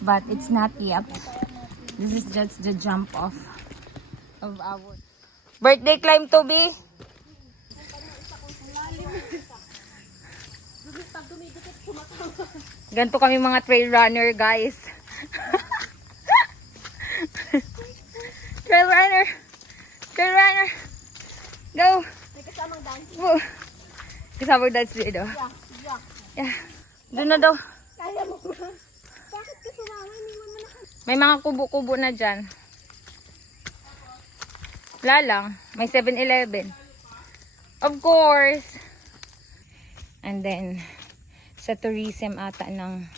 But it's not yet. This is just the jump off of our birthday climb to be. Ganito kami mga trail runner, guys. Trail runner. Trail runner. Go. May kasamang dance. Kasamang dance dito. Yeah. Doon na daw. Kaya mo ba? Bakit ka sumama? Iniwan mo na. May mga kubo-kubo na dyan. Wala lang. May 7-Eleven. Of course. And then, sa tourism ata ng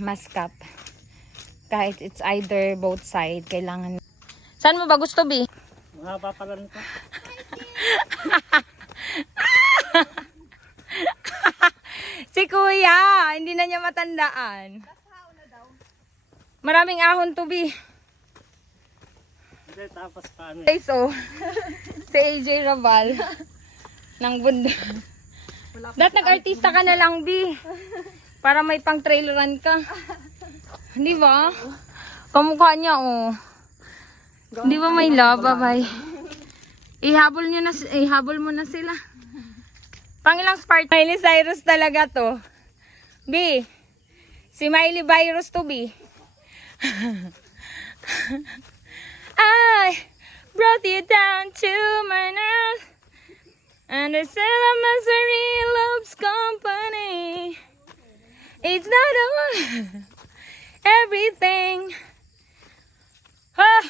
Mascap. Kahit it's either both side, kailangan. Saan mo ba gusto, Bi? Mahaba pala nito. Si Kuya, hindi na niya matandaan. Maraming ahon to, Bi. Hindi, tapos paano? Okay, so, si AJ Rabal ng bundok. Dapat nag-artista ka na lang, Bi. Para may pang trail run ka. Di ba? Kamukha niya, oh. Di ba may love, bye. Ihabol mo na sila. Pangilang Spartan. Miley Cyrus talaga to. B. Si Miley Virus to, B. I brought you down to my earth, and I said I must real love's company. It's not all everything. Ah,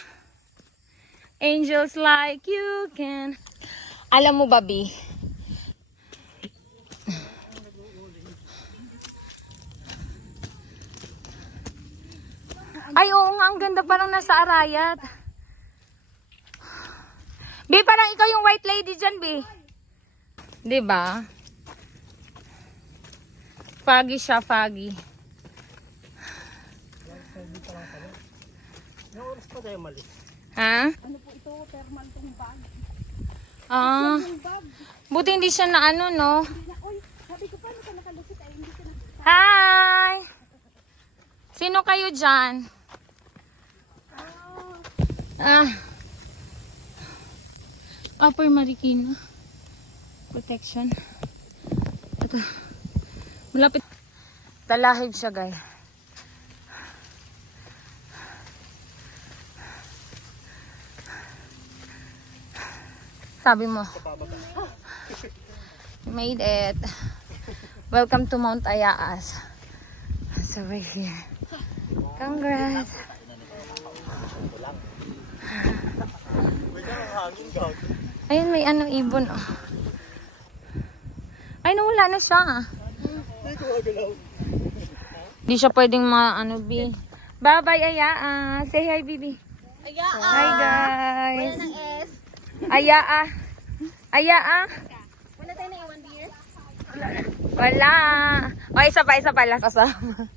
angels like you can. Alam mo ba, B? Ay, oo nga, ang ganda, parang nasa Arayat. B, parang ikaw yung white lady dyan, B. Diba? Foggy siya, foggy. Ilang oras pa tayo malis? Ha? Ano po ito? Thermal tong bag. Ah, Yung bag. buti hindi siya na ano, no? Uy, sabi ko paano ka nakalusot ay hindi ka na. Hi! Sino kayo dyan? Upper Marikina Protection. Ito. Malapit. Talahib siya, guys. Sabi mo. Made it. Welcome to Mount Ayaas. So we're here. Congrats. Ayun, may ano, ibon. Oh. Ay, nawala na siya. Hindi siya pwedeng ano, B. Bye-bye, Aya. Say hi, Bibi. Ayaa! Hi, guys. Wala ng S. Aya. Aya. Wala tayo na iwan beer. Wala. O, isa pa. Last kasama.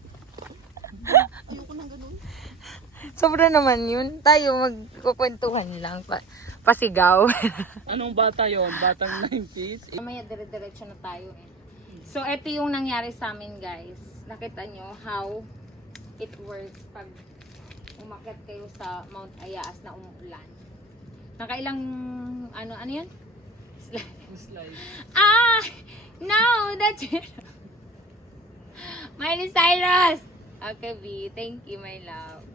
Ayoko nang ganun. Sobra naman yun. Tayo magkukwentuhan lang. Pasigaw. Anong bata yon? Batang 90s? Mamaya dire-diretso na tayo eh. So, ito yung nangyari sa amin, guys. Nakita nyo how it works pag umakyat kayo sa Mount Ayaas na umuulan. Nakailang, ano yan? Slide. Ah! No! That's it! Miley Cyrus! Okay, B. Thank you, my love.